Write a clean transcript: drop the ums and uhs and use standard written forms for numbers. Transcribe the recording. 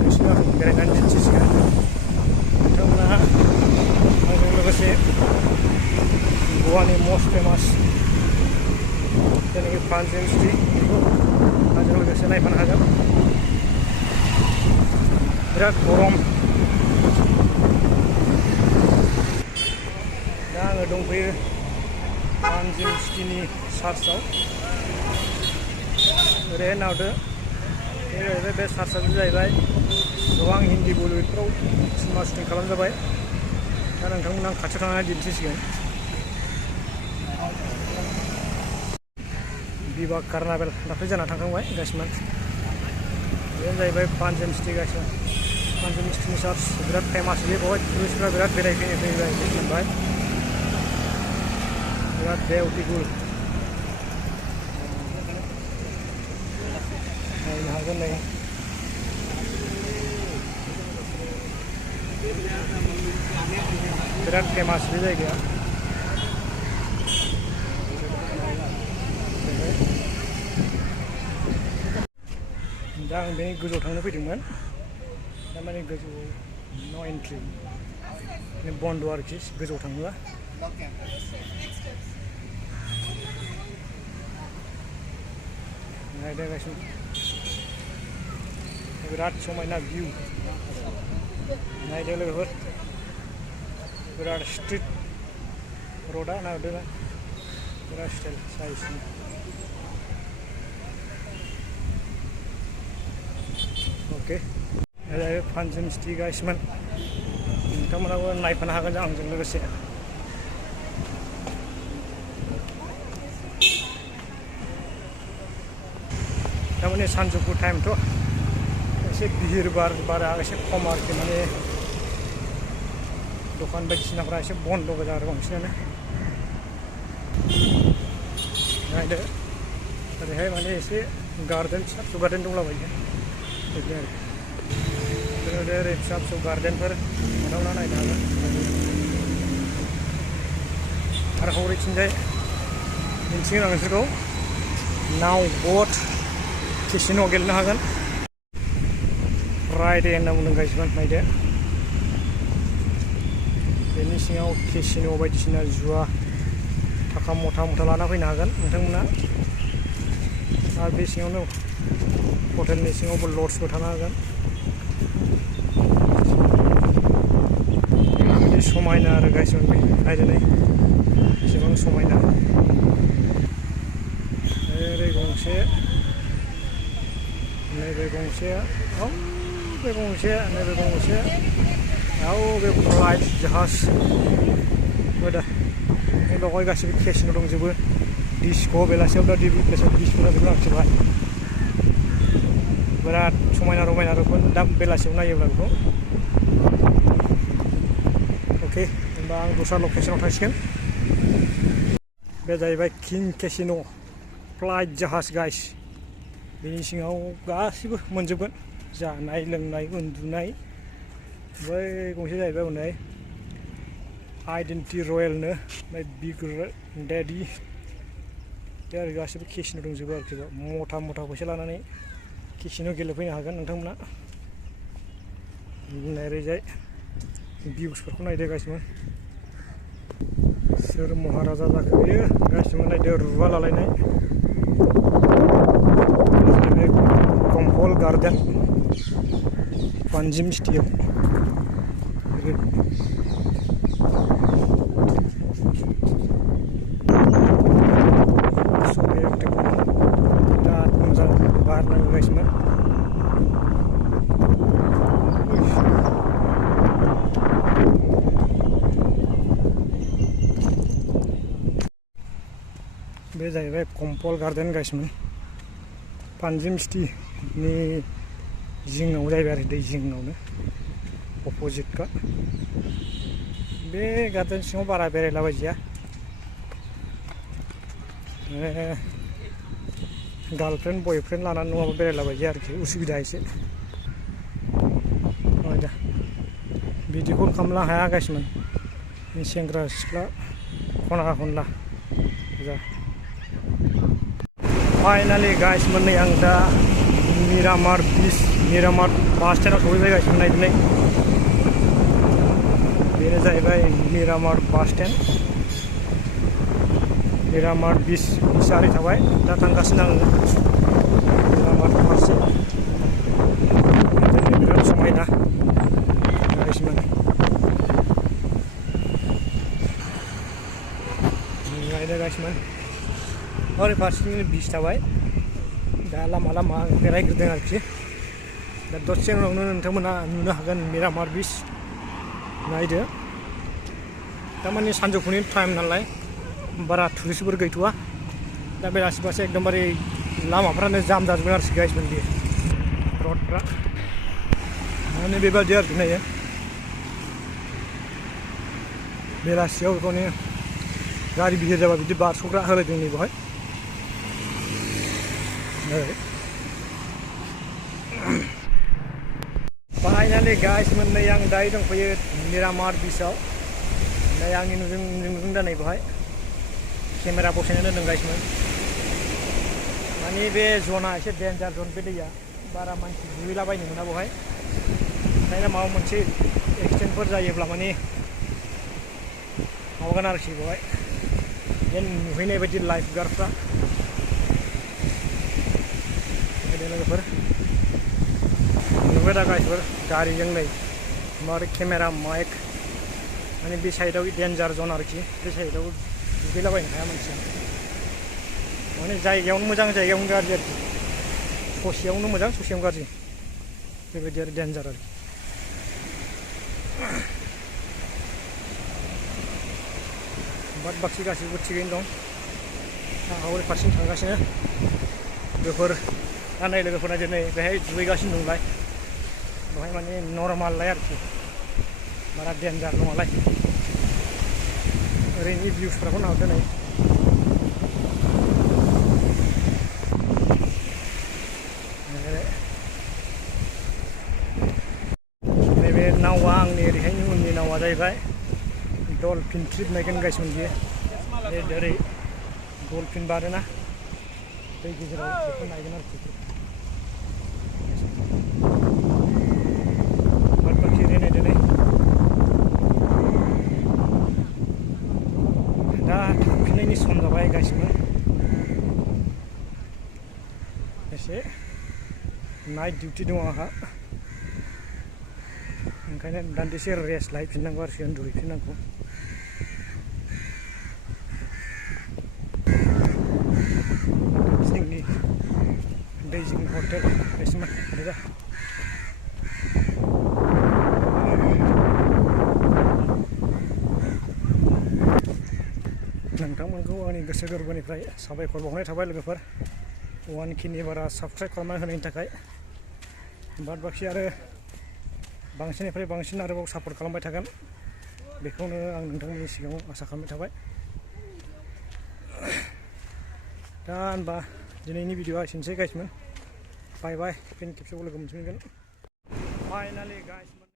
नोंसोरनो बेरायनानै दिन्थिसिगोन नोंथांमोना आंजों लोगोसे गवानि मस्ट फेमास जायनाखि पानजिम सिटि बेखौ आंजों लोगोसे नायफानो हागोन। बिराद गरम दा आङो दंफैयो पानजिम सिटिनि चार्चआव। ओरैहाय नायदो बे चार्चआनो जाहैबाय गोबां हिन्दी बलिउडफ्राव सिनेमा शुटिं खालामजाबाय। दा नोंथांमोना आं खाथियाव थांनानै दिन्थिसिगोन। बिबा कार्नाभेल दाख्लै जाना थांखांबाय गासिमोन। बेनो जाहैबाय पानजिम सिटि गासिमोन। पानजिम सिटिनि चार्च बिराद फेमास बेयो, बेवहाय टुरिस्टफ्रा बिराद बेरायफैनो मोनबाय। बिराद बिउटिफुल नायनो हागोन नै बिराद फेमास बे जायगाया। दा आं बेनि गोजौआव थांनो फैदोंमोन, थारमाने गोजौआव न' एन्ट्रि बन्द आरोखि गोजौआव थाङोबा। नायगासिनो बिराद समायना भिउ नायदो लोगोफोर। बिराद स्ट्रिट रडा नायदो बिराद स्टाइल साइजनि। ओके पानजिम सिटि गाइसमोन, नोंथांमोनाबो नायफानो हागोन आंजों लोगोसे। थारमाने सानजौफु टाइमथ' एसे भिर बारा एसे खम आरोखि, माने दखान बायदिसिनाफ्रा एसे बन्द गोजा आरो बांसिनानो। नायदो ओरैहाय माने एसे गार्डेन फिसा फिसौ गार्डेन दंलाबायो बिदि आरो ओरै फिसा फिसौ गार्डेनफोर नोंथांमोना नायनो हागोन। आरो हरैथिंजाय दिन्थिगोन आं नोंसोरखौ नाव बट केसिन' गेलेनो हागोन। फ्राइडे होनना बुंदों गाइसमोन। नायदो बेनि सिङाव केसिन' बायदिसिना जुवा थाखा मथा लाना फैनो हागोन नोंथांमोना। आरो बे सिङावनो हटेलनि सिङावबो लड्सबो थानो हागोन। बिदि समायना आरो गाइसमोन बे नायदो नै एसेबां समायना। ओरै गंसे नैबे गंसे बे गंसे नैबे गंसे बे फ्लाइट जाहाज दा बेवहाय गासिबो केसिन' दंजोबो। डिस्क' बेलासियाव दा बेलासियाव डिस्क' जाजोबो आखिबाय। बिराद समायना रमायना रोखोम दा बेलासियाव नायोब्ला बेखौ। अके होमबा आं दस्रा लकेसनाव थांसिगोन। बे जाहैबाय किं केसिन' फ्लाइट जाहाज गाइस। बेनि सिङाव गासिबो मोनजोबगोन, जानाय लोंनाय उन्दुनाय। बै गंसे जाहैबाय हनै आइडेन्टिटि रयेलनो ओमफ्राय बिग डेडि बे आरो गासिबो केसिन' दंजोबो आरोखि। मथा फैसा लानानै केसिन' गेलेफैनो हागोन नोंथांमोना। ओरैजाय भिउसफोरखौ नायदो गासिबो। सोर महाराजा जाखो बेयो गासिबो नायदो रुवा लालायनाय। Couple garden Panjim सिटियाव। बिराद मोजां बार नाङो गासिमोन। बे जाहैबाय कम्पल गार्डेन गाइसमोन। पानजिम सिटिनि जिङाव जाहैबाय आरो दै जिङावनो अपोजिटखा। बे गार्डेन सिङाव बारा बेरायलाबायजाया, गार्लफ्रेन्ड बयफ्रेन्ड लानानै नङाबा बेरायलाबायजाया आरोखि, उसुबिदा एसे। दा बिदिखौ खालामनो हाया गाइसमोन। सेंग्रा सिख्ला खना खनला जा। फाइनालि गाइसमोन नै आं दा मिरामार बीच मिरामार बास स्टेन्डआव सहैबाय गाइसमोन नायदिनै बेनो जाहैबाय मिरामार बास स्टेन्ड मिरामार बीच सारि थाबाय दा थांगासिनो आङो मिरामार फारसे बिराद समायना गाइसमोन नायनो गाइसमोन ओरै फारसेथिं बीच थाबाय दा लामा लामा बेरायग्रोदों आरोखि दा दसे उनावनो नोंथांमोना नुनो हागोन मिरामार बीच नायदो थारमाने सानजौफुनि टाइम नालाय बारा टुरिस्टफोर गैथ'वा दा बेलासिबासो एकदमबारे लामाफ्रानो जाम जाजोबगोन आरोखि गाइसमोन बे रडफ्रा माने बेबायदि आरोखि नायो बेलासियाव बेखौनो गारि भिर जाबा बिदि बारस'ग्रा होलायदों नै बेवहाय फाइनालि गाइसमोन नै आं दायो दंफैयो मिरामार बीचआव नै आंनि नुदों दा नै बेवहाय केमेरा बसायना दोनदों गाइसमोन माने बे ज'ना एसे डेन्जार जन बे दैया बारा मानसि दुगैलाबायनो मोना बेवहाय ओंखायनो माबा मोनसे एक्सिडेन्टफोर जायोब्ला माने माबागोन आरोखि बेवहाय जेन नुहैनाय बायदि लाइफ गार्डफ्रा लोगोफोर नुबाय दा गाइसफोर गारिजों नै मारै केमेरा माइक माने बे साइडआव डेन्जार जन आरोखि बे साइडआव दुगैलाबायनो हाया मानसिया माने जायगायावनो मोजां जायगायावनो गाज्रि आरोखि ससेयावनो मोजां ससेयावनो गाज्रि बेबायदि आरो डेन्जार आरोखि बाद बाखि गासिबो थिगैनो दं आं हरै फारसेथिं थांगासिनो लोगोफोर दा नै लोगोफोरना दिनै बेहाय दुगैगासिनो दंलाय बेवहाय माने नर्माललाय आरोखि बारा डेन्जार नङालाय ओरैनो भिउसफोरखौ नाहरदो नै नैबे नावा आंनि ओरैहायनि उननि नावा जाहैबाय डलफिन ट्रिप नायगोन गाइसमोन बियो ओरै डलफिन बारोना दै गेजेराव बेखौ नायगोन आरोखि बाद बाखि नायदो नै दा थांफिननायनि सम जाबाय गाइसमोन एसे नाइट डिउटि दं आंहा ओंखायनो दान्दिसे रेस्ट लाहैफिननांगौ आरोखि उन्दुहैफिननांगौ जोंनि दैजिं हटेल गाइसमोन दा नोंथांमोनखौ आंनि गोसो गोरबोनिफ्राय साबायखर बावनाय थाबाय लोगोफोर 1K नि बारा साबस्क्राइब खालामना होनायनि थाखाय बाद बाखि आरो बांसिननिफ्राय बांसिन आरोबाव सापर्ट खालामबाय थागोन बेखौनो आं नोंथांमोननि सिगाङाव आसा खालामनाय थाबाय दा होनबा दिनैनि भिडिअआ एसेनोसै गाइसमोन बाय बाय फिन खेबसेबाव लोगो मोनफिनगोन फाइनालि गाइसमोन